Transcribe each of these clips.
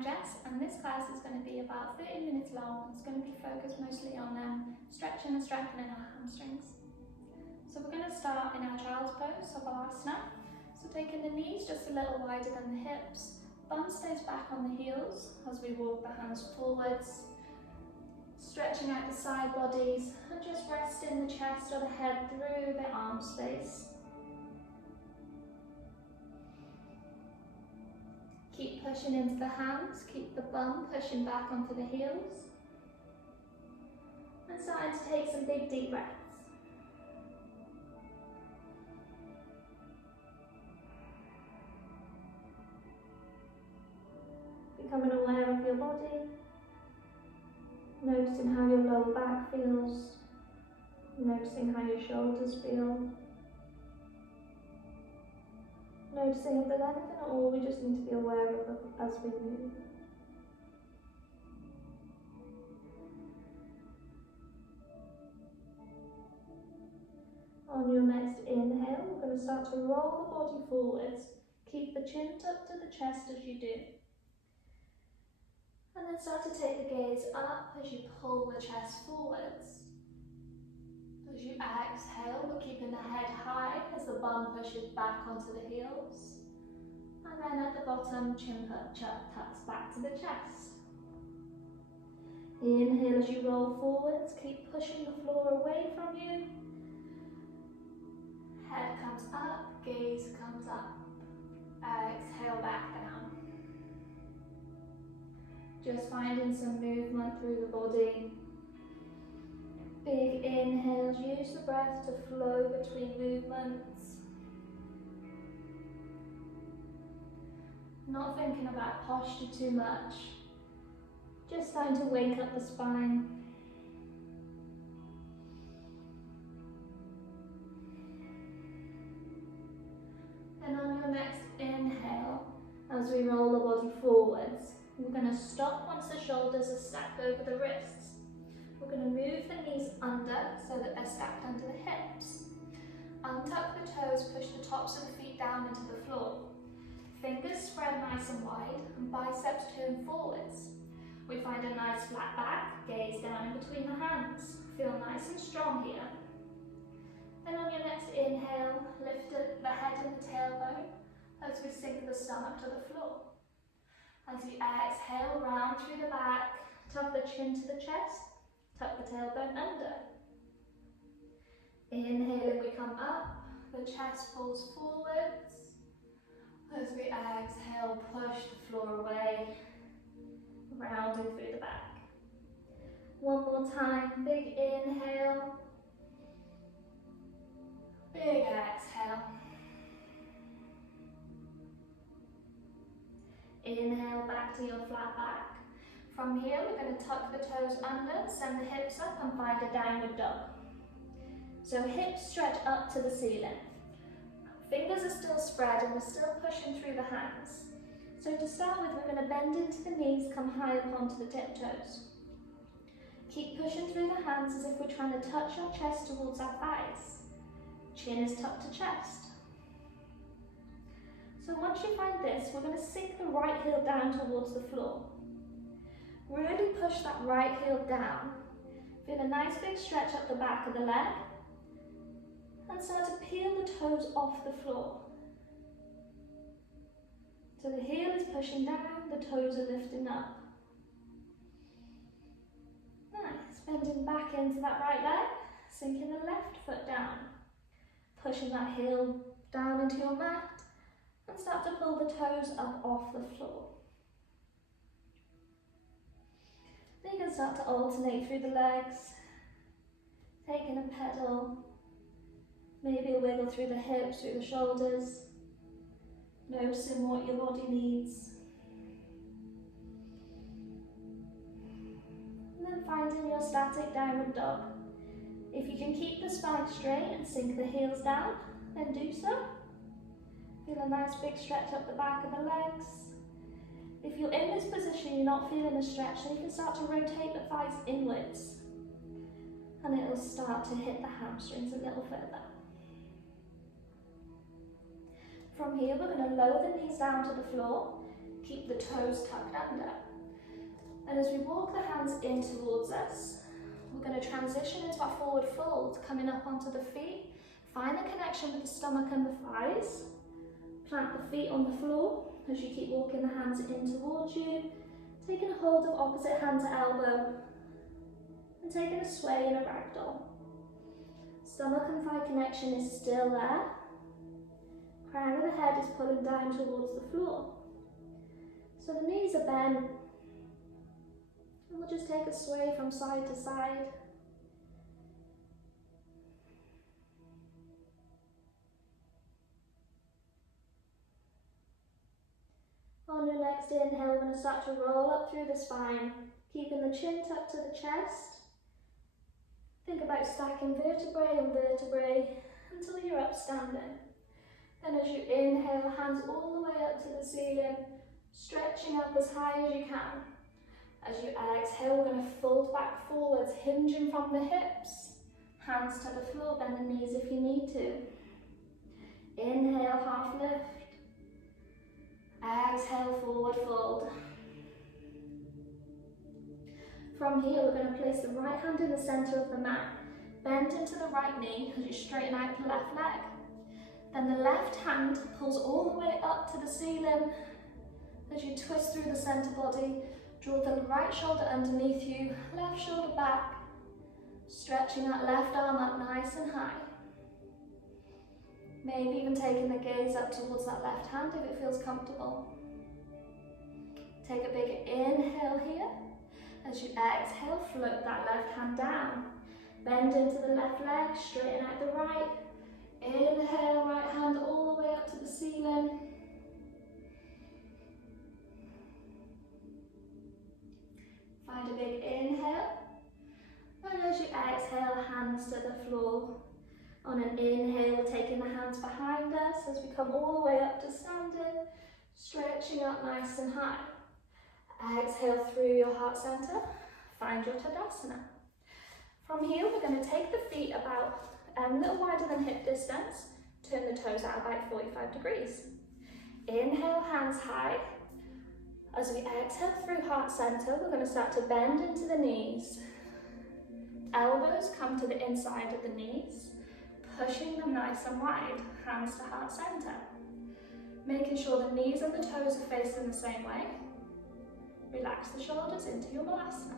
I'm Jess, and this class is going to be about 30 minutes long. It's going to be focused mostly on stretching and strengthening our hamstrings. So we're going to start in our child's pose, so Tadasana. So taking the knees just a little wider than the hips, bum stays back on the heels as we walk the hands forwards, stretching out the side bodies and just resting the chest or the head through the arm space. Keep pushing into the hands, keep the bum pushing back onto the heels. And starting to take some big deep breaths. Becoming aware of your body, noticing how your lower back feels, noticing how your shoulders feel. Noticing if there's anything at all we just need to be aware of as we move. On your next inhale, we're going to start to roll the body forwards. Keep the chin tucked to the chest as you do. And then start to take the gaze up as you pull the chest forwards. As you exhale, we're keeping the head high as the bum pushes back onto the heels. And then at the bottom, chin tucks back to the chest. Inhale as you roll forwards, keep pushing the floor away from you. Head comes up, gaze comes up. Exhale back down. Just finding some movement through the body. Big inhales, use the breath to flow between movements. Not thinking about posture too much. Just starting to wake up the spine. Then on your next inhale, as we roll the body forwards, we're going to stop once the shoulders are stacked over the wrists. We're going to move the knees under so that they're stacked under the hips. Untuck the toes, push the tops of the feet down into the floor. Fingers spread nice and wide and biceps turn forwards. We find a nice flat back, gaze down in between the hands. Feel nice and strong here. Then on your next inhale, lift the head and the tailbone as we sink the stomach to the floor. As you exhale, round through the back, tuck the chin to the chest. Tuck the tailbone under. Inhaling, we come up, the chest pulls forwards. As we exhale, push the floor away, rounding through the back. One more time, big inhale, big exhale. Inhale back to your flat back. From here, we're going to tuck the toes under, send the hips up and find a downward dog. So hips stretch up to the ceiling. Fingers are still spread and we're still pushing through the hands. So to start with, we're going to bend into the knees, come high up onto the tiptoes. Keep pushing through the hands as if we're trying to touch our chest towards our thighs. Chin is tucked to chest. So once you find this, we're going to sink the right heel down towards the floor. Really push that right heel down. Feel a nice big stretch up the back of the leg. And start to peel the toes off the floor. So the heel is pushing down, the toes are lifting up. Nice, bending back into that right leg, sinking the left foot down. Pushing that heel down into your mat and start to pull the toes up off the floor. Then you can start to alternate through the legs, taking a pedal, maybe a wiggle through the hips, through the shoulders, noticing what your body needs. And then finding your static downward dog. If you can keep the spine straight and sink the heels down, then do so. Feel a nice big stretch up the back of the legs. If you're in this position, you're not feeling a stretch, then you can start to rotate the thighs inwards. And it will start to hit the hamstrings a little further. From here, we're going to lower the knees down to the floor, Keep the toes tucked under. And as we walk the hands in towards us, we're going to transition into our forward fold, coming up onto the feet. Find the connection with the stomach and the thighs. Plant the feet on the floor as you keep walking the hands in towards you. Taking a hold of opposite hand to elbow. And taking a sway in a ragdoll. Stomach and thigh connection is still there. Crown of the head is pulling down towards the floor. So the knees are bent. And we'll just take a sway from side to side. On your next inhale, we're going to start to roll up through the spine, keeping the chin tucked to the chest. Think about stacking vertebrae on vertebrae until you're up standing. Then as you inhale, hands all the way up to the ceiling, stretching up as high as you can. As you exhale, we're going to fold back forwards, hinging from the hips. Hands to the floor, bend the knees if you need to. Inhale, half lift. Exhale, forward fold. From here, we're going to place the right hand in the centre of the mat. Bend into the right knee as you straighten out the left leg. Then the left hand pulls all the way up to the ceiling. As you twist through the centre body, draw the right shoulder underneath you, left shoulder back. Stretching that left arm up nice and high. Maybe even taking the gaze up towards that left hand if it feels comfortable. Take a big inhale here. As you exhale, float that left hand down. Bend into the left leg, straighten out the right. Inhale, right hand all the way up to the ceiling. Find a big inhale. And as you exhale, hands to the floor. On an inhale, taking the hands behind us as we come all the way up to standing, stretching up nice and high. Exhale through your heart center, find your Tadasana. From here, we're going to take the feet about a little wider than hip distance, turn the toes out about 45 degrees. Inhale, hands high. As we exhale through heart center, we're going to start to bend into the knees. Elbows come to the inside of the knees, pushing them nice and wide, hands to heart center. Making sure the knees and the toes are facing the same way. Relax the shoulders into your Balasana.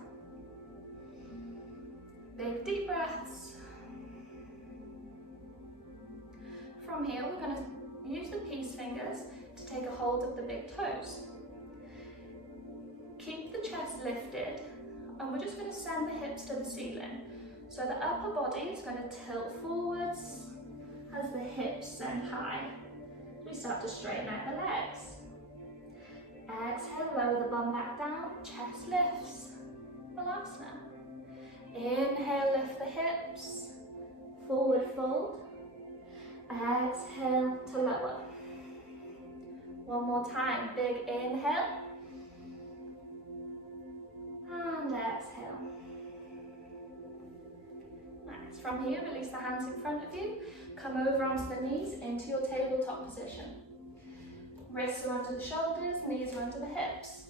Big deep breaths. From here, we're going to use the peace fingers to take a hold of the big toes. Keep the chest lifted, and we're just going to send the hips to the ceiling. So the upper body is going to tilt forwards as the hips send high. We start to straighten out the legs. Exhale, lower the bum back down, chest lifts, Balasana. Inhale, lift the hips, forward fold. Exhale to lower. One more time, big inhale. And exhale. Nice. From here, release the hands in front of you. Come over onto the knees into your tabletop position. Wrists are under the shoulders, knees are under the hips.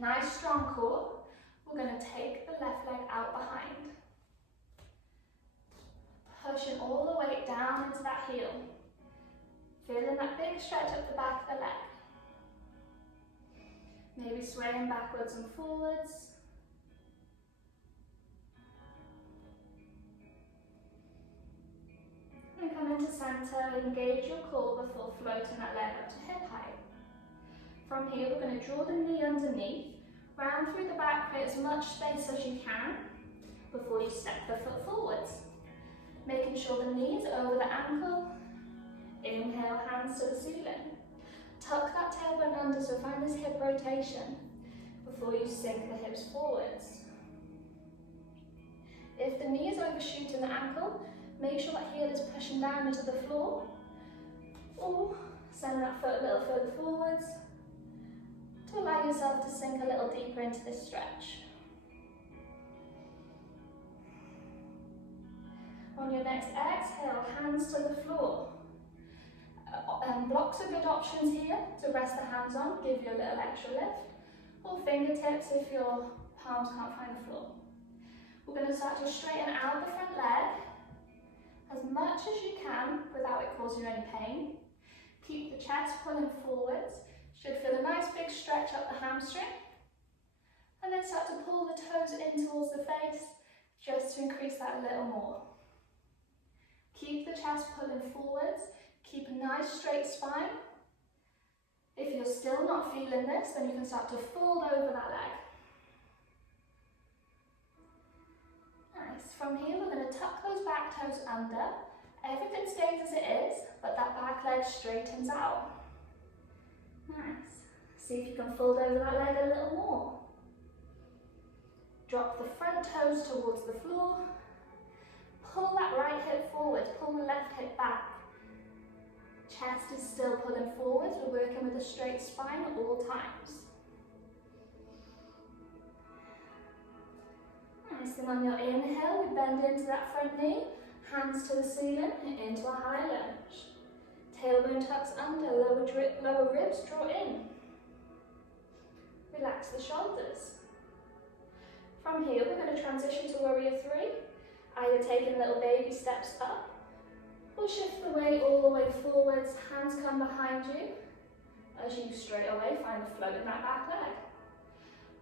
Nice strong core. We're going to take the left leg out behind. Pushing all the weight down into that heel. Feeling that big stretch up the back of the leg. Maybe swaying backwards and forwards. And come into center, engage your core before floating that leg up to hip height. From here, we're going to draw the knee underneath, round through the back, create as much space as you can before you step the foot forwards. Making sure the knee is over the ankle. Inhale, hands to the ceiling. Tuck that tailbone under, so find this hip rotation before you sink the hips forwards. If the knee is overshooting the ankle, make sure that heel is pushing down into the floor, or send that foot a little further forwards to allow yourself to sink a little deeper into this stretch. On your next exhale, hands to the floor. Blocks are good options here to rest the hands on, give you a little extra lift, or fingertips if your palms can't find the floor. We're going to start to straighten out the front leg as much as you can without it causing you any pain. Keep the chest pulling forwards. Should feel a nice big stretch up the hamstring. And then start to pull the toes in towards the face just to increase that a little more. Keep the chest pulling forwards. Keep a nice straight spine. If you're still not feeling this, then you can start to fold over that leg. Nice. From here, we're going to tuck those back toes under. Everything stays as it is, but that back leg straightens out. Nice. See if you can fold over that leg a little more. Drop the front toes towards the floor. Pull that right hip forward, pull the left hip back. Chest is still pulling forwards. We're working with a straight spine at all times. Nice, then on your inhale, we bend into that front knee, hands to the ceiling, into a high lunge. Tailbone tucks under, lower ribs draw in. Relax the shoulders. From here, we're going to transition to Warrior 3, either taking little baby steps up, or shift the weight all the way forwards, hands come behind you, as you straight away find the flow in that back leg.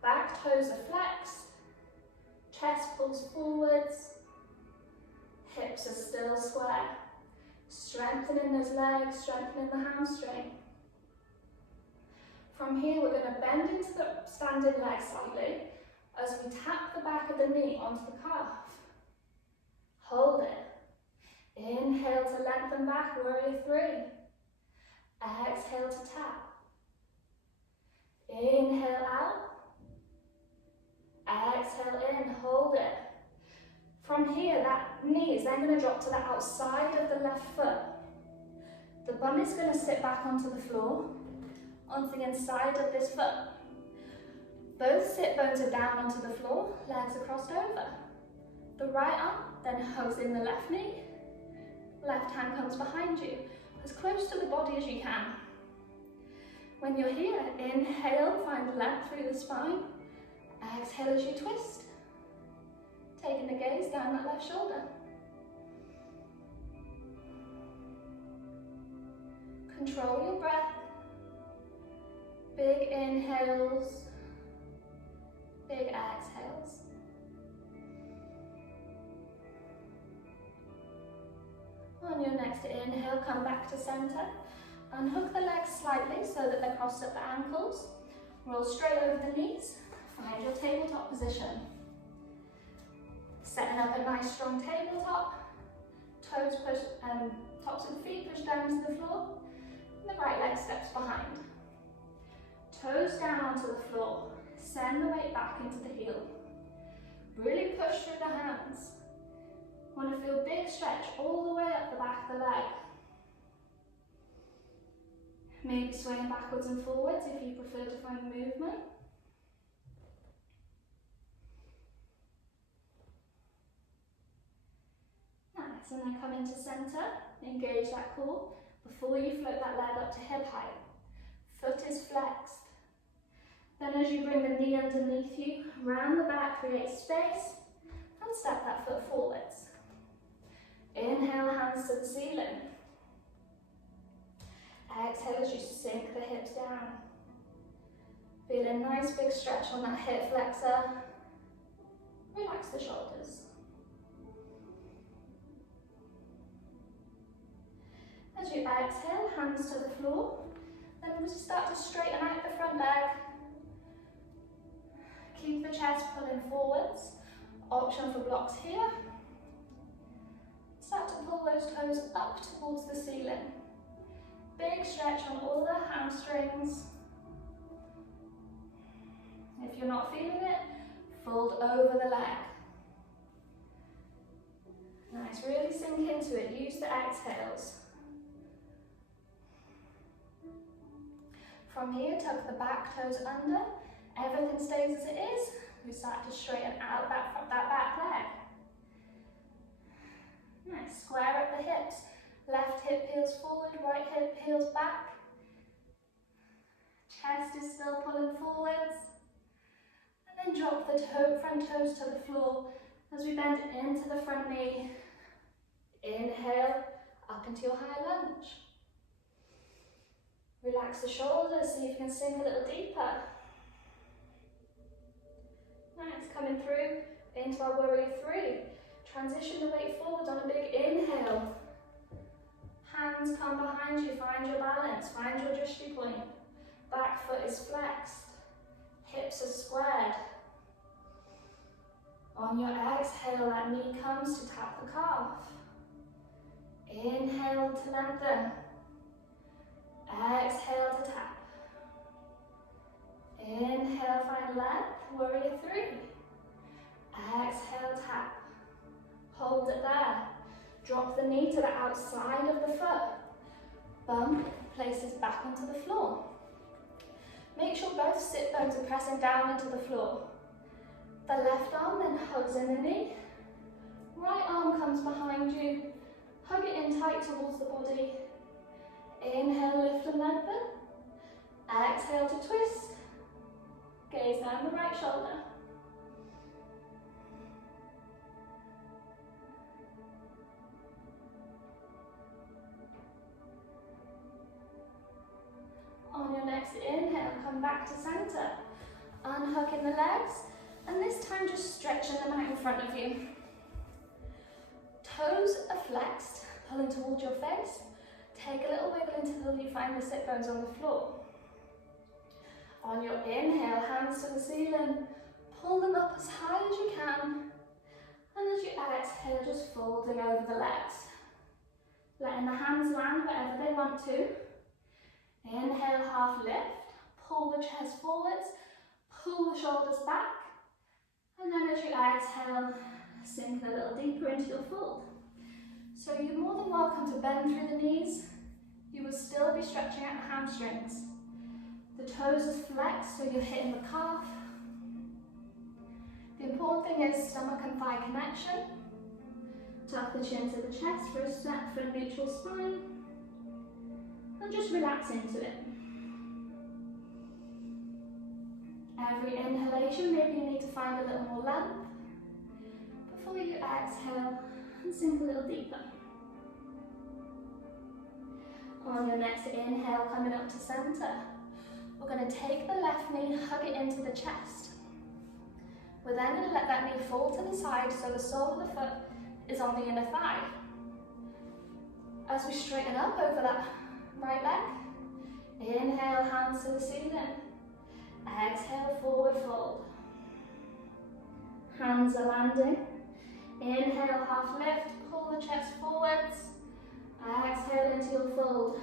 Back toes are flexed, chest pulls forwards, hips are still square. Strengthening those legs, strengthening the hamstring. From here, we're going to bend into the standing leg slightly as we tap the back of the knee onto the calf. Hold it. Inhale to lengthen back, Warrior 3. Exhale to tap. Inhale out. Exhale in, hold it. From here, that knee is then going to drop to the outside of the left foot. The bum is going to sit back onto the floor, onto the inside of this foot. Both sit bones are down onto the floor, legs are crossed over. The right arm then hugs in the left knee. Left hand comes behind you, as close to the body as you can. When you're here, inhale, find length through the spine. Exhale as you twist. Taking the gaze down that left shoulder. Control your breath. Big inhales, big exhales. On your next inhale, come back to center. Unhook the legs slightly so that they're crossed at the ankles. Roll straight over the knees. Find your tabletop position. Setting up a nice strong tabletop. Toes push, tops of the feet push down to the floor. And the right leg steps behind. Toes down onto the floor. Send the weight back into the heel. Really push through the hands. Want to feel big stretch all the way up the back of the leg. Maybe swaying backwards and forwards if you prefer to find movement. Nice, and then come into center, engage that core before you float that leg up to hip height. Foot is flexed. Then as you bring the knee underneath you, round the back, create space, and step that foot forwards. Inhale, hands to the ceiling. Exhale as you sink the hips down. Feel a nice big stretch on that hip flexor. Relax the shoulders. As you exhale, hands to the floor. Then we'll start to straighten out the front leg. Keep the chest pulling forwards. Option for blocks here. Start to pull those toes up towards the ceiling. Big stretch on all the hamstrings. If you're not feeling it, fold over the leg. Nice, really sink into it. Use the exhales. From here, tuck the back toes under. Everything stays as it is. We start to straighten out that back leg. Nice, square up the hips. Left hip peels forward, right hip peels back. Chest is still pulling forwards. And then drop the front toes to the floor as we bend into the front knee. Inhale, up into your high lunge. Relax the shoulders, see if you can sink a little deeper. Nice, coming through into our warrior three. Transition the weight forward on a big inhale. Hands come behind you, find your balance, find your drishti point. Back foot is flexed, hips are squared. On your exhale, that knee comes to tap the calf. Inhale to lengthen. Exhale to tap. Inhale, find length, warrior three. Exhale, tap. Hold it there. Drop the knee to the outside of the foot. Bum places back onto the floor. Make sure both sit bones are pressing down into the floor. The left arm then hugs in the knee. Right arm comes behind you. Hug it in tight towards the body. Inhale, lift and lengthen. Exhale to twist. Gaze down the right shoulder. On your next inhale, come back to center. Unhooking the legs, and this time just stretching them out in front of you. Toes are flexed, pulling towards your face. Take a little wiggle until you find the sit bones on the floor. On your inhale, hands to the ceiling. Pull them up as high as you can. And as you exhale, just folding over the legs. Letting the hands land wherever they want to. Inhale, half lift. Pull the chest forwards. Pull the shoulders back. And then as you exhale, sink a little deeper into your fold. So you're more than welcome to bend through the knees. You will still be stretching out the hamstrings. The toes are flexed, so you're hitting the calf. The important thing is stomach and thigh connection. Tuck the chin to the chest for a step for a neutral spine. And just relax into it. Every inhalation, maybe you need to find a little more length before you exhale and sink a little deeper. On your next inhale, coming up to center, we're going to take the left knee, hug it into the chest. We're then going to let that knee fall to the side so the sole of the foot is on the inner thigh. As we straighten up over that right leg, inhale, hands to the ceiling. Exhale, forward fold. Hands are landing. Inhale, half lift, pull the chest forwards. Exhale into your fold.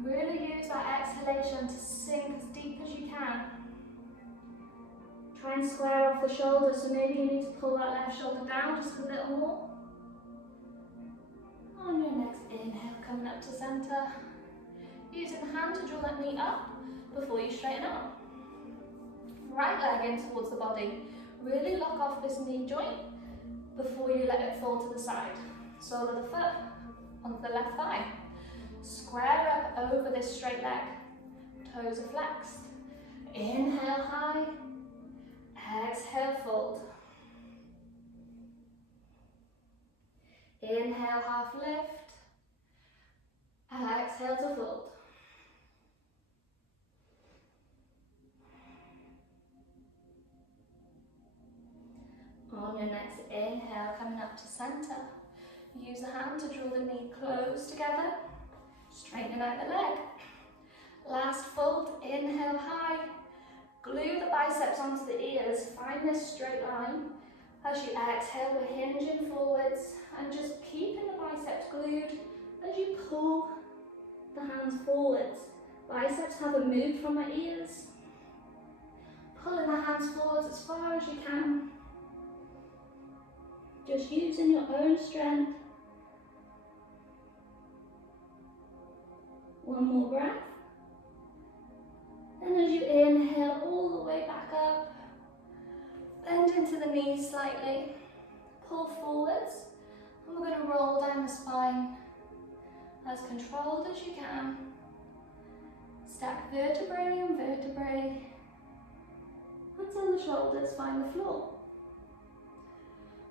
Really use that exhalation to sink as deep as you can. Try and square off the shoulders, so maybe you need to pull that left shoulder down just a little more. On your next inhale, coming up to center. Using the hand to draw that knee up before you straighten up. Right leg in towards the body. Really lock off this knee joint before you let it fall to the side. Sole of the foot onto the left thigh. Square up over this straight leg. Toes are flexed. Inhale high. Exhale fold. Inhale half lift. Exhale to fold. On your next inhale, coming up to center, use the hand to draw the knee close together, straighten out the leg. Last fold, inhale high, glue the biceps onto the ears, find this straight line. As you exhale, we're hinging forwards and just keeping the biceps glued as you pull the hands forwards. Biceps haven't moved from my ears. Pulling the hands forwards as far as you can. Just using your own strength. One more breath. And as you inhale all the way back up, bend into the knees slightly. Pull forwards. And we're going to roll down the spine as controlled as you can. Stack vertebrae on vertebrae until the shoulders find the floor.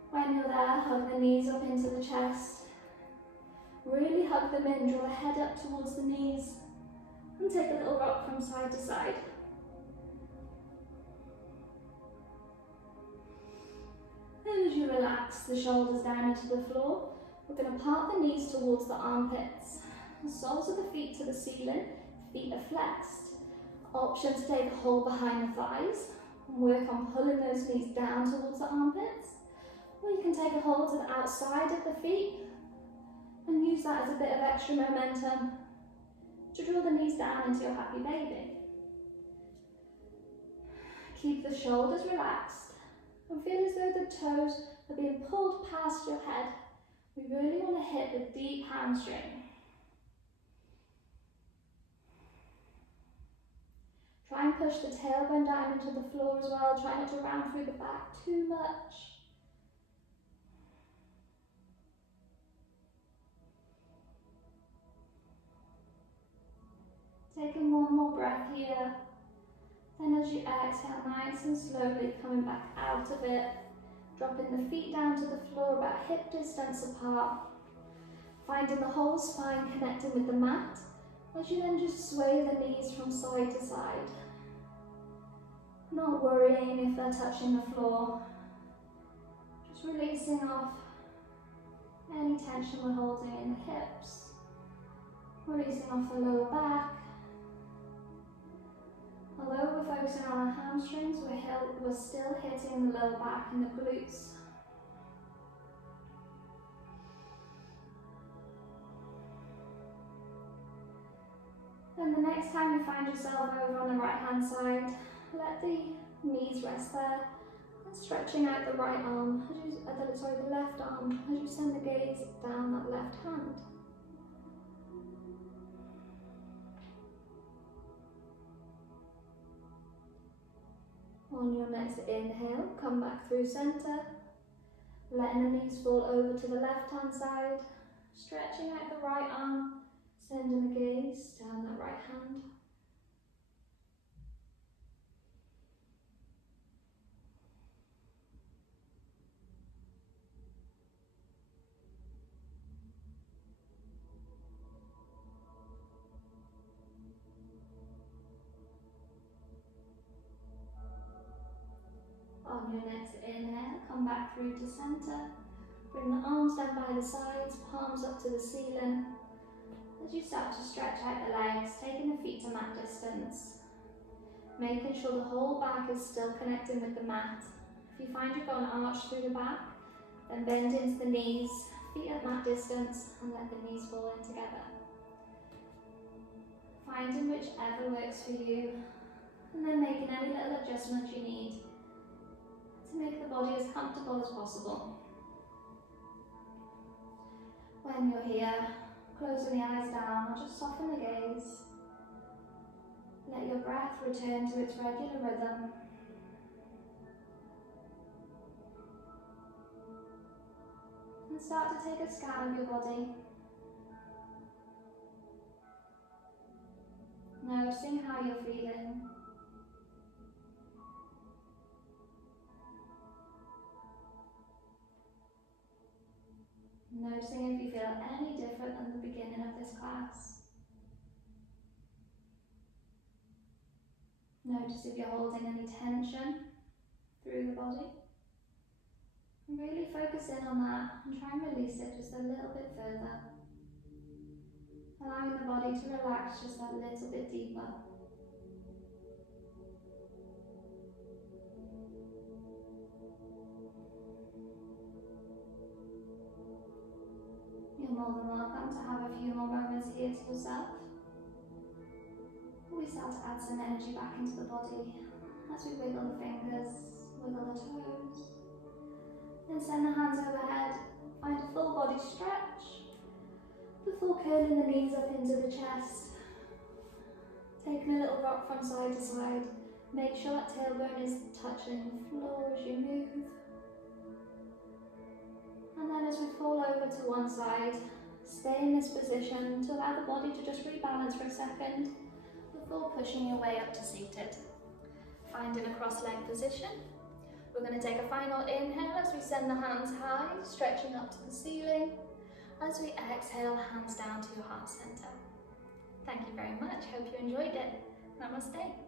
When you're there, hug the knees up into the chest. Really hug them in, draw the head up towards the knees and take a little rock from side to side. And as you relax the shoulders down into the floor, we're going to part the knees towards the armpits. The soles of the feet to the ceiling, feet are flexed. Option to take a hold behind the thighs and work on pulling those knees down towards the armpits. Or you can take a hold to the outside of the feet and use that as a bit of extra momentum to draw the knees down into your happy baby. Keep the shoulders relaxed and feel as though the toes are being pulled past your head. We really want to hit the deep hamstring. Try and push the tailbone down into the floor as well. Try not to round through the back too much. Taking one more breath here. Then as you exhale, nice and slowly coming back out of it. Dropping the feet down to the floor about hip distance apart. Finding the whole spine connecting with the mat. As you then just sway the knees from side to side. Not worrying if they're touching the floor. Just releasing off any tension we're holding in the hips. Releasing off the lower back. Although we're focusing on our hamstrings, we're still hitting the lower back and the glutes. And the next time you find yourself over on the right hand side, let the knees rest there and stretching out the right arm, the left arm, as you send the gaze down that left hand. On your next inhale, come back through center, letting the knees fall over to the left hand side, stretching out the right arm, sending the gaze down that right hand. On your next inhale, come back through to center. Bring the arms down by the sides, palms up to the ceiling. As you start to stretch out the legs, taking the feet to mat distance. Making sure the whole back is still connecting with the mat. If you find you've got an arch through the back, then bend into the knees, feet at mat distance, and let the knees fall in together. Finding whichever works for you, and then making any little adjustments you need to make the body as comfortable as possible. When you're here, closing the eyes down, or just soften the gaze. Let your breath return to its regular rhythm. And start to take a scan of your body. Noticing how you're feeling. Noticing if you feel any different than the beginning of this class. Notice if you're holding any tension through the body. And really focus in on that and try and release it just a little bit further. Allowing the body to relax just that little bit deeper. You're more than welcome to have a few more moments here to yourself. We start to add some energy back into the body as we wiggle the fingers, wiggle the toes. Then send the hands overhead, find a full body stretch before curling the knees up into the chest. Taking a little rock from side to side. Make sure that tailbone is touching the floor as you move. And then as we fall over to one side, stay in this position to allow the body to just rebalance for a second before pushing your way up to seated. Finding a cross-leg position. We're going to take a final inhale as we send the hands high, stretching up to the ceiling. As we exhale, hands down to your heart center. Thank you very much. Hope you enjoyed it. Namaste.